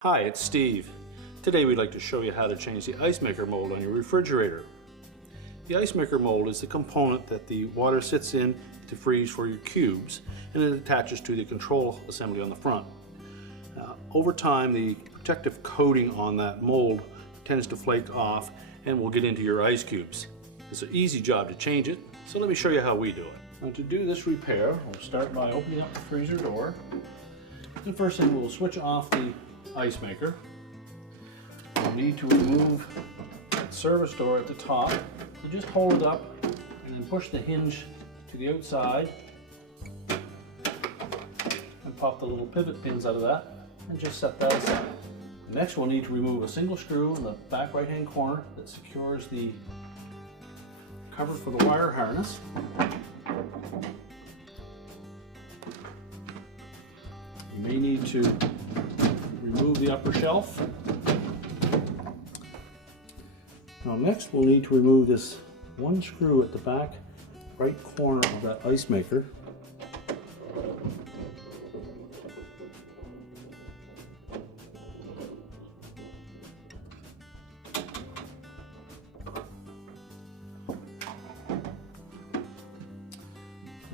Hi, it's Steve. Today we'd like to show you how to change the ice maker mold on your refrigerator. The ice maker mold is the component that the water sits in to freeze for your cubes, and it attaches to the control assembly on the front. Over time, the protective coating on that mold tends to flake off and will get into your ice cubes. It's an easy job to change it, so let me show you how we do it. Now, to do this repair, we'll start by opening up the freezer door. The first thing, we'll switch off the ice maker. We'll need to remove the service door at the top. So just hold it up and then push the hinge to the outside and pop the little pivot pins out of that and just set that aside. Next, we'll need to remove a single screw in the back right hand corner that secures the cover for the wire harness. You may need to remove the upper shelf. Now next, we'll need to remove this one screw at the back right corner of that ice maker.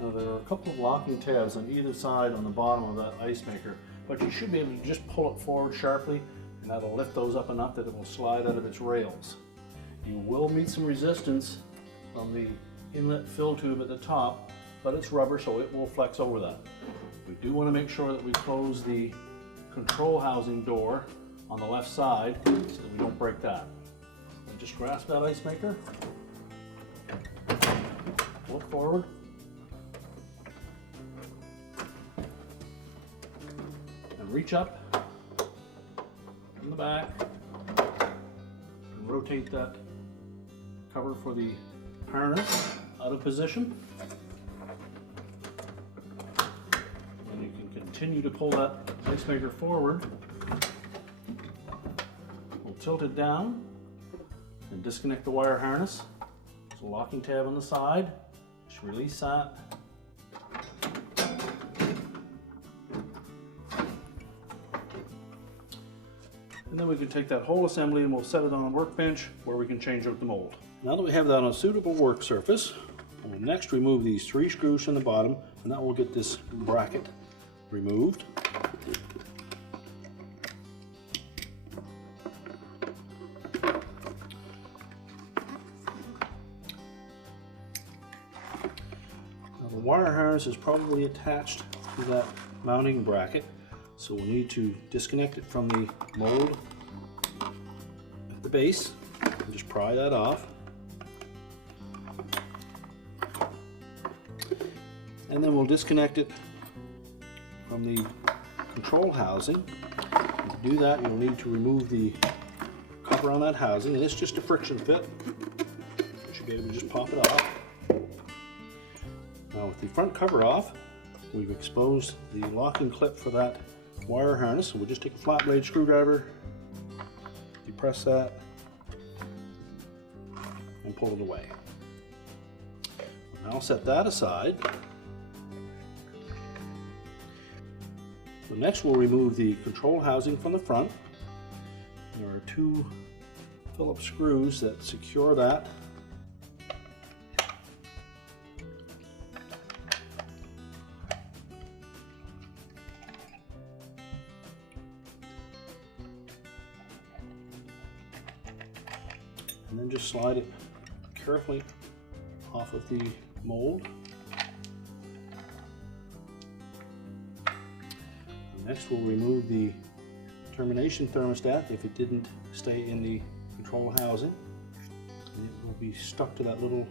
Now there are a couple of locking tabs on either side on the bottom of that ice maker, but you should be able to just pull it forward sharply, and that'll lift those up enough that it will slide out of its rails. You will meet some resistance from the inlet fill tube at the top, but it's rubber, so it will flex over that. We do want to make sure that we close the control housing door on the left side so that we don't break that. And just grasp that ice maker, pull it forward, and reach up in the back and rotate that cover for the harness out of position. And you can continue to pull that ice maker forward. We'll tilt it down and disconnect the wire harness. There's a locking tab on the side. Just release that. And then we can take that whole assembly and we'll set it on a workbench where we can change out the mold. Now that we have that on a suitable work surface, we'll next remove these 3 screws from the bottom, and that will get this bracket removed. Now the wire harness is probably attached to that mounting bracket, so we'll need to disconnect it from the mold at the base and just pry that off. And then we'll disconnect it from the control housing. And to do that, you'll need to remove the cover on that housing, and it's just a friction fit. You should be able to just pop it off. Now with the front cover off, we've exposed the locking clip for that wire harness. So we'll just take a flat blade screwdriver, depress that, and pull it away. Now I'll set that aside. So next we'll remove the control housing from the front. There are 2 Phillips screws that secure that. And then just slide it carefully off of the mold. Next, we'll remove the termination thermostat if it didn't stay in the control housing. And it will be stuck to that little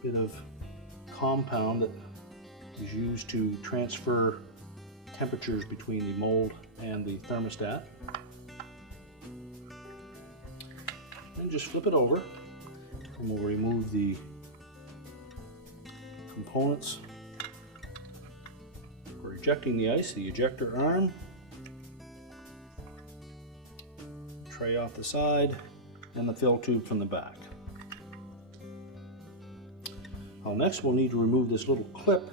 bit of compound that is used to transfer temperatures between the mold and the thermostat. And just flip it over, and we'll remove the components for ejecting the ice, the ejector arm, tray off the side, and the fill tube from the back. Now next we'll need to remove this little clip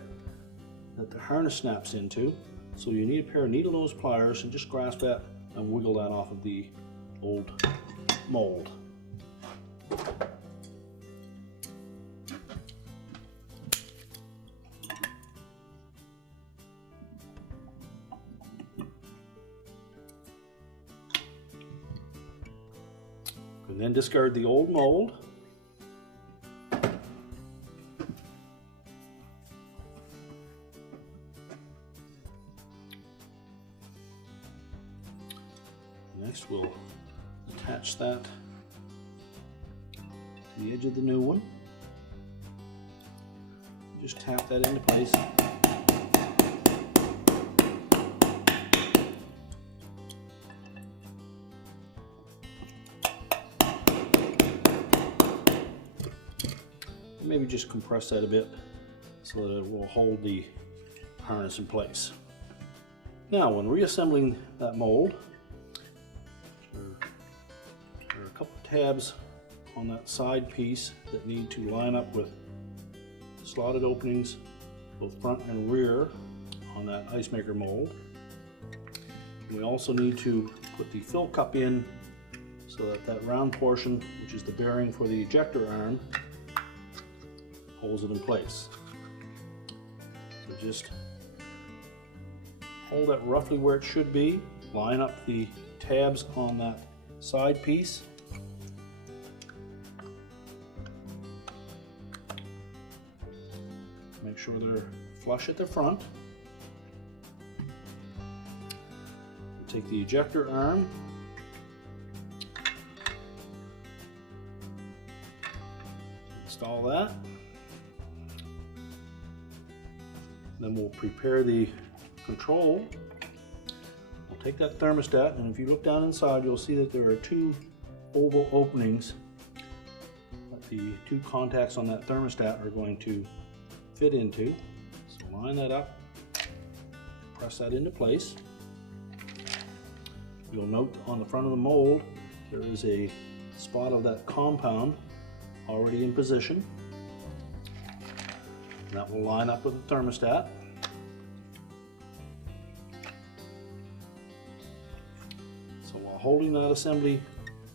that the harness snaps into. So you need a pair of needle nose pliers and just grasp that and wiggle that off of the old mold. And then discard the old mold. Next we'll attach that to the edge of the new one. Just tap that into place. And maybe just compress that a bit so that it will hold the harness in place. Now when reassembling that mold, there are a couple tabs on that side piece that need to line up with slotted openings, both front and rear, on that ice maker mold. We also need to put the fill cup in so that that round portion, which is the bearing for the ejector arm, holds it in place. So just hold that roughly where it should be, line up the tabs on that side piece, make sure they're flush at the front. Take the ejector arm, install that, then we'll prepare the control. We'll take that thermostat, and if you look down inside you'll see that there are two oval openings that the two contacts on that thermostat are going to fit into. So line that up, press that into place. You'll note on the front of the mold there is a spot of that compound already in position. And that will line up with the thermostat. So while holding that assembly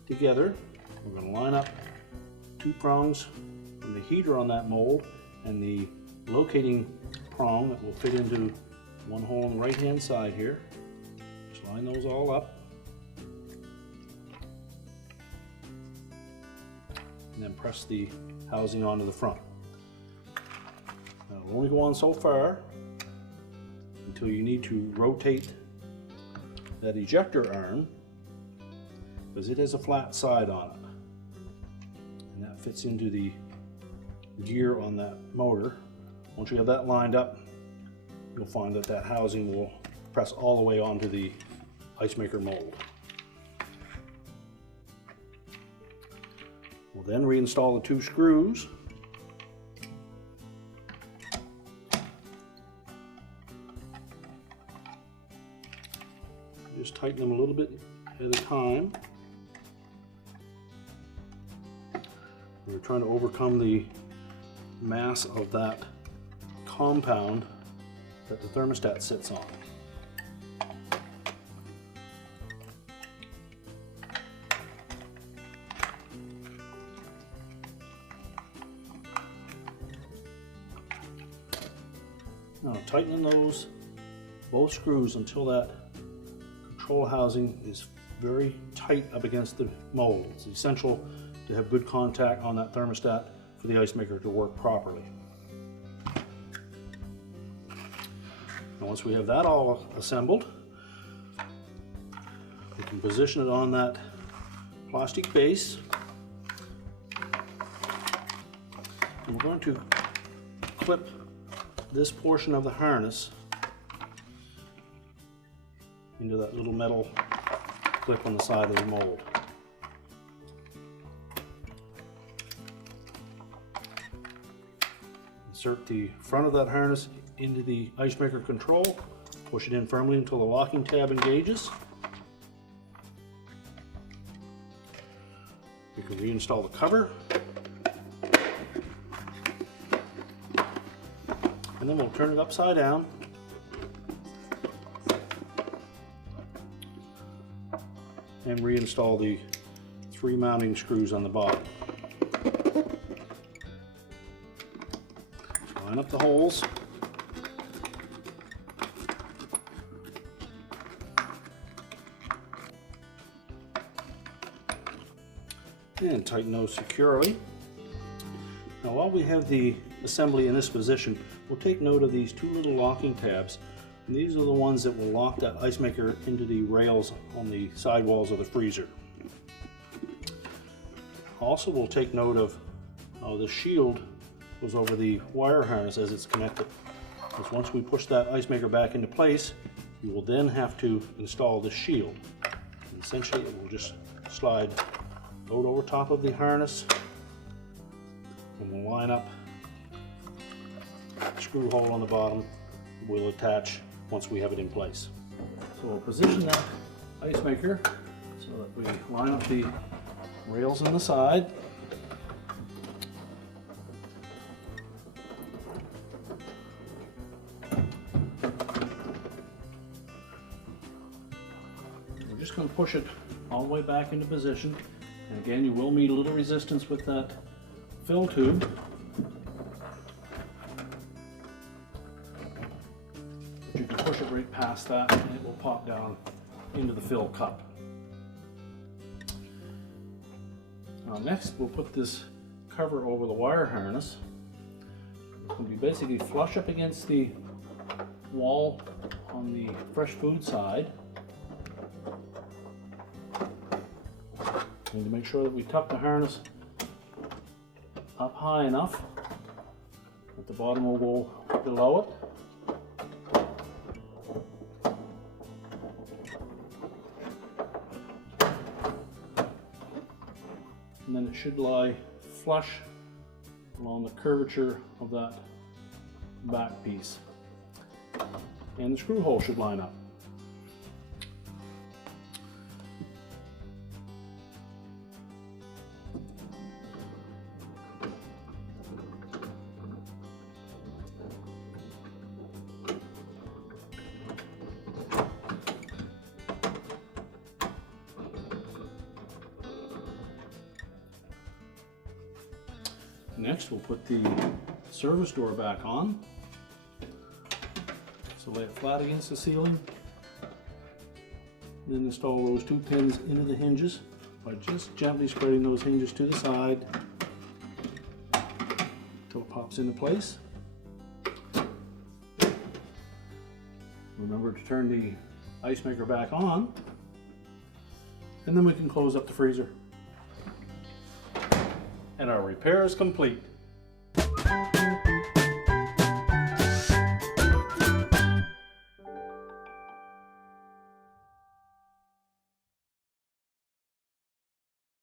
together, we're going to line up two prongs from the heater on that mold and the locating prong that will fit into one hole on the right hand side here. Just line those all up. And then press the housing onto the front. Now it'll only go on so far until you need to rotate that ejector arm, because it has a flat side on it. And that fits into the gear on that motor. Once you have that lined up, you'll find that that housing will press all the way onto the ice maker mold. We'll then reinstall the two screws. Just tighten them a little bit at a time. We're trying to overcome the mass of that compound that the thermostat sits on. Now tighten those both screws until that control housing is very tight up against the mold. It's essential to have good contact on that thermostat for the ice maker to work properly. And once we have that all assembled, we can position it on that plastic base. And we're going to clip this portion of the harness into that little metal clip on the side of the mold. Insert the front of that harness into the ice maker control, push it in firmly until the locking tab engages. You can reinstall the cover. And then we'll turn it upside down. And reinstall the 3 mounting screws on the bottom. Line up the holes. And tighten those securely. Now while we have the assembly in this position, we'll take note of these 2 little locking tabs. And these are the ones that will lock that ice maker into the rails on the side walls of the freezer. Also, we'll take note of how the shield goes over the wire harness as it's connected. Because once we push that ice maker back into place, we will then have to install the shield. And essentially, it will just slide load over top of the harness, and we'll line up the screw hole on the bottom. We'll attach once we have it in place. So we'll position that ice maker so that we line up the rails on the side. We're just going to push it all the way back into position. And again, you will meet a little resistance with that fill tube. But you can push it right past that and it will pop down into the fill cup. Now next, we'll put this cover over the wire harness. It's going to be basically flush up against the wall on the fresh food side. We need to make sure that we tuck the harness up high enough that the bottom will go below it. And then it should lie flush along the curvature of that back piece. And the screw hole should line up. Next, we'll put the service door back on. So lay it flat against the ceiling. Then install those 2 pins into the hinges by just gently spreading those hinges to the side until it pops into place. Remember to turn the ice maker back on, and then we can close up the freezer. And our repair is complete.